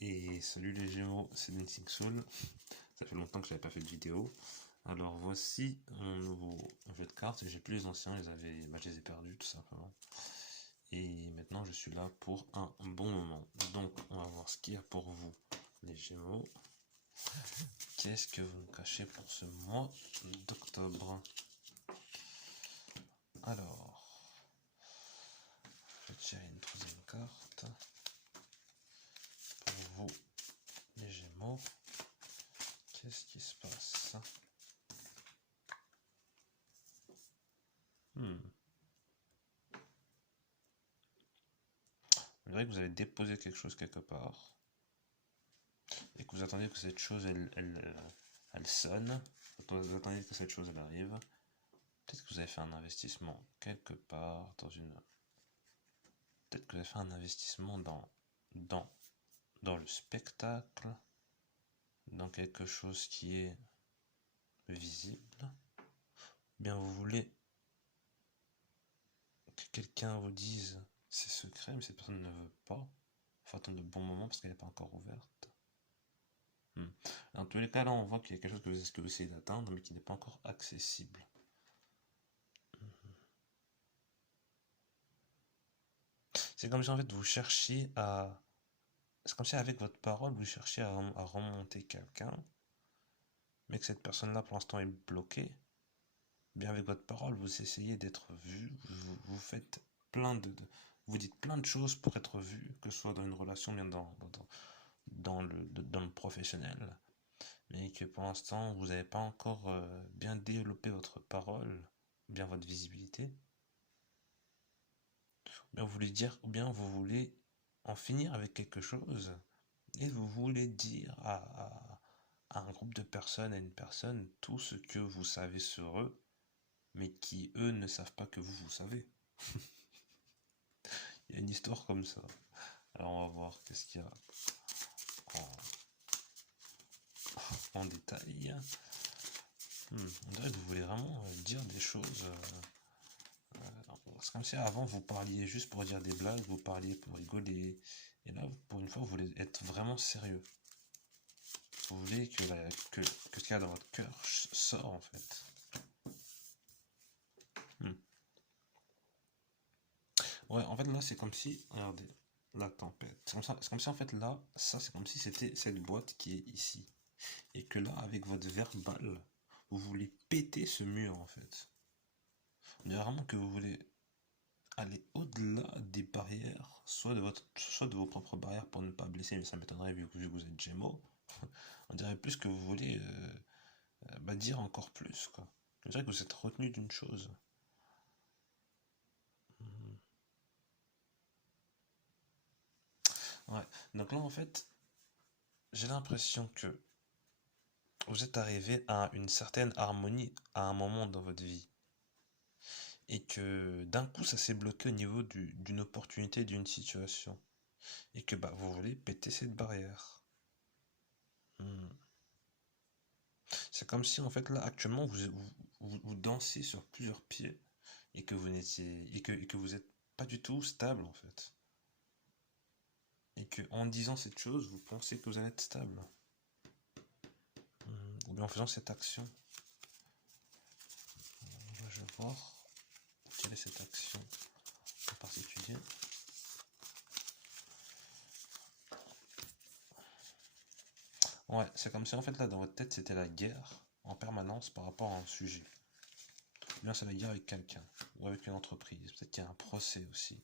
Et salut les Gémeaux, c'est Dancing Soul. Ça fait longtemps que j'avais pas fait de vidéo. Alors voici mon nouveau jeu de cartes. J'ai plus les anciens, je les ai perdus tout simplement. Et maintenant je suis là pour un bon moment. Donc on va voir ce qu'il y a pour vous les Gémeaux. Qu'est-ce que vous me cachez pour ce mois d'octobre? Alors, je vais tirer une troisième carte pour vous les Gémeaux. Qu'est-ce qui se passe? On dirait que vous avez déposé quelque chose quelque part et que vous attendez que cette chose elle sonne. Vous attendez que cette chose elle arrive. Peut-être que vous avez fait un investissement quelque part dans une. Peut-être que vous avez fait un investissement dans le spectacle, dans quelque chose qui est visible. Bien vous voulez que quelqu'un vous dise c'est secret, mais cette personne ne veut pas. Il faut attendre de bons moments parce qu'elle n'est pas encore ouverte. Dans tous les cas, là, on voit qu'il y a quelque chose que vous essayez d'atteindre, mais qui n'est pas encore accessible. C'est comme si, en fait, vous cherchiez à... C'est comme si, avec votre parole, vous cherchiez à remonter quelqu'un, mais que cette personne-là, pour l'instant, est bloquée. Bien, avec votre parole, vous essayez d'être vu, vous faites vous dites plein de choses pour être vu, que ce soit dans une relation, bien dans le professionnel, mais que pour l'instant vous n'avez pas encore bien développé votre parole, bien votre visibilité, ou bien vous voulez dire, ou bien vous voulez en finir avec quelque chose, et vous voulez dire à un groupe de personnes, à une personne, tout ce que vous savez sur eux, mais qui eux ne savent pas que vous savez. Il y a une histoire comme ça. Alors on va voir qu'est-ce qu'il y a en détail. On dirait que vous voulez vraiment dire des choses. C'est comme si avant vous parliez juste pour dire des blagues, vous parliez pour rigoler. Et là, pour une fois, vous voulez être vraiment sérieux. Vous voulez que ce qu'il y a dans votre cœur sort en fait. Ouais, en fait là, c'est comme si, regardez, la tempête. C'est comme si en fait là, ça c'est comme si c'était cette boîte qui est ici. Et que là, avec votre verbal, vous voulez péter ce mur en fait. On dirait vraiment que vous voulez aller au-delà des barrières, soit de vos propres barrières pour ne pas blesser, mais ça m'étonnerait vu que vous êtes Gémeaux. On dirait plus que vous voulez dire encore plus, quoi. On dirait que vous êtes retenu d'une chose. Ouais. Donc là, en fait, j'ai l'impression que vous êtes arrivé à une certaine harmonie à un moment dans votre vie. Et que d'un coup, ça s'est bloqué au niveau d'une opportunité, d'une situation. Et que vous voulez péter cette barrière. C'est comme si en fait là actuellement vous dansez sur plusieurs pieds et que vous n'étiez et que vous êtes pas du tout stable en fait. Et que en disant cette chose, vous pensez que vous allez être stable. Ou bien en faisant cette action. Je vais voir quelle est cette action en particulier. Ouais, c'est comme si en fait là dans votre tête c'était la guerre en permanence par rapport à un sujet. Ou bien c'est la guerre avec quelqu'un ou avec une entreprise. Peut-être qu'il y a un procès aussi.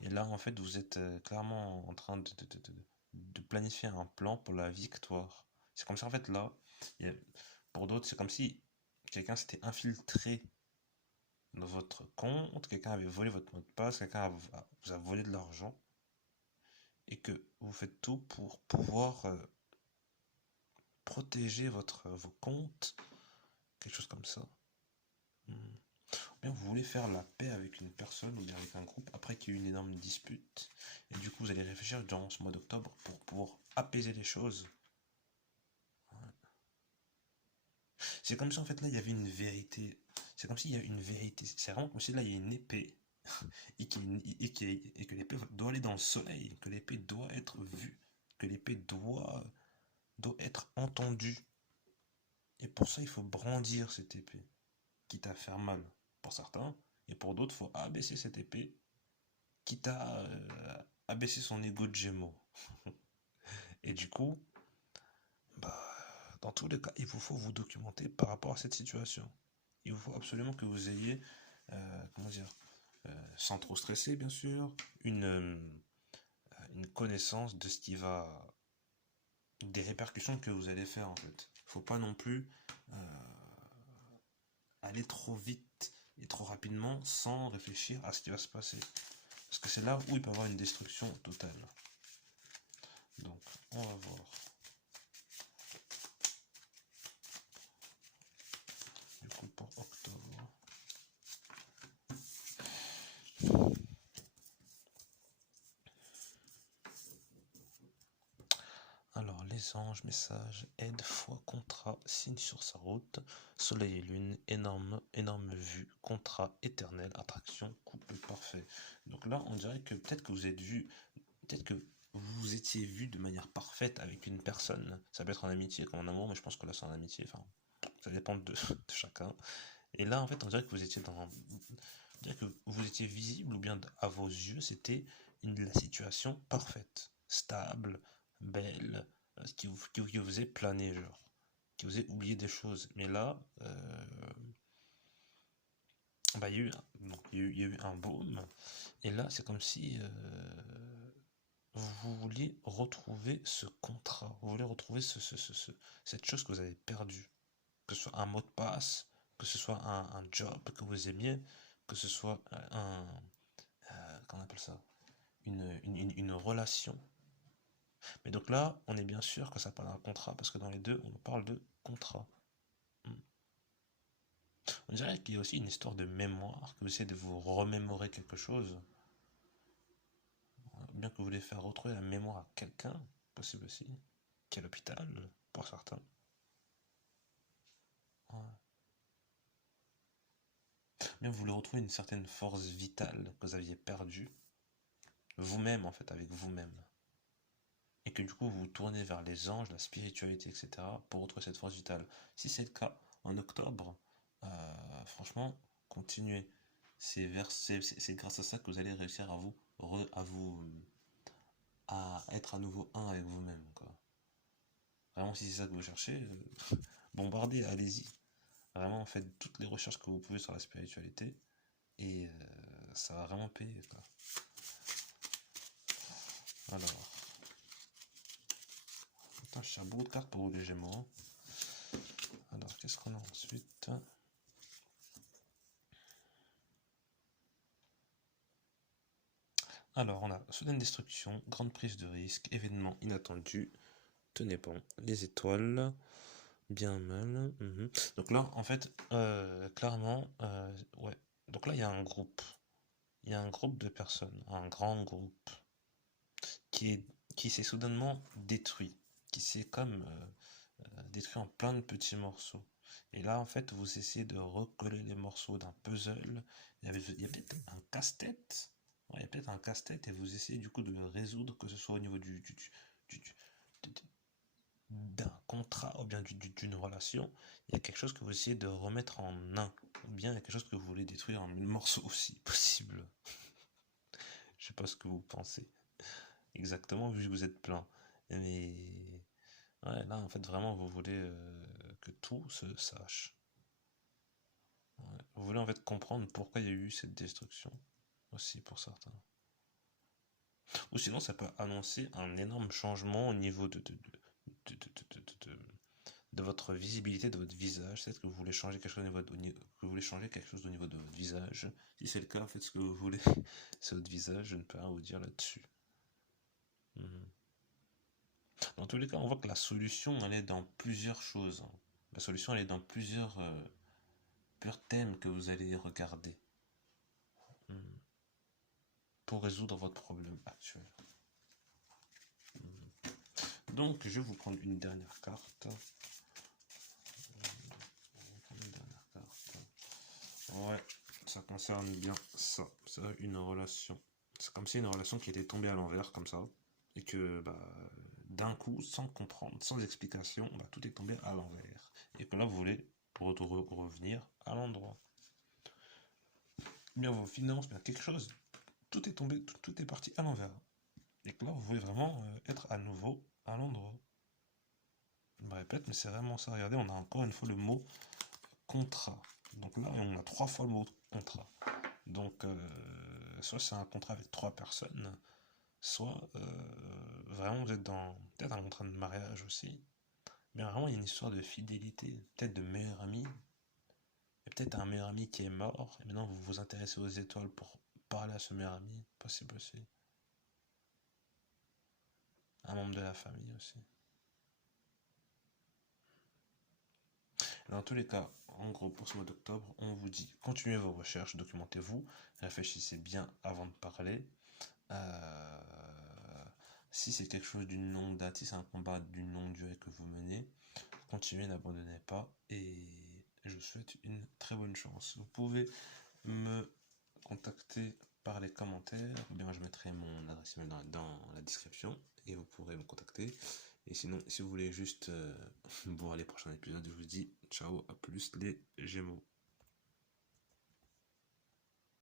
Et là en fait vous êtes clairement en train de planifier un plan pour la victoire. C'est comme si en fait là, pour d'autres c'est comme si quelqu'un s'était infiltré dans votre compte, quelqu'un avait volé votre mot de passe, vous a volé de l'argent et que vous faites tout pour pouvoir protéger vos comptes, quelque chose comme ça. Ou bien vous voulez faire la paix avec une personne ou bien avec un groupe après qu'il y ait eu une énorme dispute et du coup vous allez réfléchir durant ce mois d'octobre pour pouvoir apaiser les choses. C'est comme si en fait là il y avait une vérité. C'est comme s'il y a une vérité. C'est vraiment comme si là il y a une épée et que l'épée doit aller dans le soleil, que l'épée doit être vue, que l'épée doit être entendue. Et pour ça, il faut brandir cette épée, quitte à faire mal pour certains, et pour d'autres, il faut abaisser cette épée, quitte à abaisser son ego de Gémeaux. Et du coup, bah, dans tous les cas, il vous faut vous documenter par rapport à cette situation. Il vous faut absolument que vous ayez, comment dire, sans trop stresser bien sûr, une connaissance de ce qui va, des répercussions que vous allez faire en fait. Faut pas non plus aller trop vite et trop rapidement sans réfléchir à ce qui va se passer. Parce que c'est là où il peut y avoir une destruction totale. Donc, on va voir. Du coup, pour octobre. Alors, les anges, messages, aide, foi, contrat, signe sur sa route, soleil et lune, énorme vue, contrat éternel, attraction, couple parfait. Donc là, on dirait que peut-être que vous êtes vu, peut-être que vous étiez vu de manière parfaite avec une personne. Ça peut être en amitié comme en amour, mais je pense que là, c'est en amitié. Enfin, ça dépend de chacun. Et là, en fait, on dirait que vous étiez on dirait que vous étiez visible, ou bien à vos yeux, c'était la situation parfaite, stable, belle, qui vous faisait planer, genre, qui vous faisait oublier des choses. Mais là, bah, il y a eu un baume, et là, c'est comme si vous vouliez retrouver ce contrat, vous voulez retrouver cette chose que vous avez perdue, que ce soit un mot de passe, que ce soit un job que vous aimiez, que ce soit comment on appelle ça, une relation. Mais donc là, on est bien sûr que ça parle d'un contrat, parce que dans les deux, on parle de contrat. On dirait qu'il y a aussi une histoire de mémoire, que vous essayez de vous remémorer quelque chose, bien que vous voulez faire retrouver la mémoire à quelqu'un, possible aussi, qui est à l'hôpital, pour certains. Ouais. Bien vous voulez retrouver une certaine force vitale que vous aviez perdue, vous-même en fait, avec vous-même. Et que du coup vous vous tournez vers les anges, la spiritualité, etc. pour retrouver cette force vitale. Si c'est le cas en octobre, franchement, continuez. C'est grâce à ça que vous allez réussir à être à nouveau un avec vous-même, quoi. Vraiment, si c'est ça que vous cherchez, bombardez, allez-y. Vraiment, faites toutes les recherches que vous pouvez sur la spiritualité et ça va vraiment payer, quoi. Alors, attends, je cherche beaucoup de cartes pour vous les Gémeaux. Alors, qu'est-ce qu'on a ensuite? Alors, on a soudaine destruction, grande prise de risque, événement inattendu, tenez bon, les étoiles, bien mal. Donc là, en fait, clairement, ouais. Donc là, il y a un groupe. Il y a un groupe de personnes, un grand groupe, qui s'est soudainement détruit, qui s'est comme détruit en plein de petits morceaux. Et là, en fait, vous essayez de recoller les morceaux d'un puzzle. Il y a peut-être un casse-tête. Ouais, il y a peut-être un casse-tête et vous essayez du coup de le résoudre, que ce soit au niveau d'un contrat ou bien d'une relation. Il y a quelque chose que vous essayez de remettre en un. Ou bien il y a quelque chose que vous voulez détruire en mille morceaux aussi possible. Je sais pas ce que vous pensez exactement vu que vous êtes plein. Mais ouais, là en fait vraiment vous voulez que tout se sache. Ouais. Vous voulez en fait comprendre pourquoi il y a eu cette destruction aussi pour certains. Ou sinon ça peut annoncer un énorme changement au niveau de, de votre visibilité, de votre visage. Peut-être que vous voulez changer quelque chose que vous voulez changer quelque chose au niveau de votre visage. Si c'est le cas, faites ce que vous voulez. C'est votre visage, je ne peux rien vous dire là-dessus. Dans tous les cas, on voit que la solution, elle est dans plusieurs choses. La solution, elle est dans plusieurs thèmes que vous allez regarder pour résoudre votre problème actuel. Donc, je vais vous prendre une dernière carte. Ouais, ça concerne bien ça. C'est une relation. C'est comme si une relation qui était tombée à l'envers, comme ça. Et que, bah, d'un coup, sans comprendre, sans explication, bah, tout est tombé à l'envers. Et que là, vous voulez revenir à l'endroit. Bien vos finances, bien quelque chose, tout est tombé, tout est parti à l'envers. Et que là, vous voulez vraiment être à nouveau à l'endroit. Je me répète, mais c'est vraiment ça. Regardez, on a encore une fois le mot contrat. Donc là, on a 3 fois le mot contrat. Donc, soit c'est un contrat avec 3 personnes, soit vraiment vous êtes dans peut-être un contrat de mariage aussi. Mais vraiment, il y a une histoire de fidélité, peut-être de meilleur ami. Et peut-être un meilleur ami qui est mort, et maintenant vous vous intéressez aux étoiles pour parler à ce meilleur ami. Possible aussi. Un membre de la famille aussi. Dans tous les cas, en gros, pour ce mois d'octobre, on vous dit continuez vos recherches, documentez-vous, réfléchissez bien avant de parler. Euh, Si c'est quelque chose d'une longue date, si c'est un combat d'une longue durée que vous menez, continuez, n'abandonnez pas et je vous souhaite une très bonne chance. Vous pouvez me contacter par les commentaires, ou bien je mettrai mon adresse email dans la description et vous pourrez me contacter. Et sinon, si vous voulez juste voir les prochains épisodes, je vous dis ciao, à plus les Gémeaux.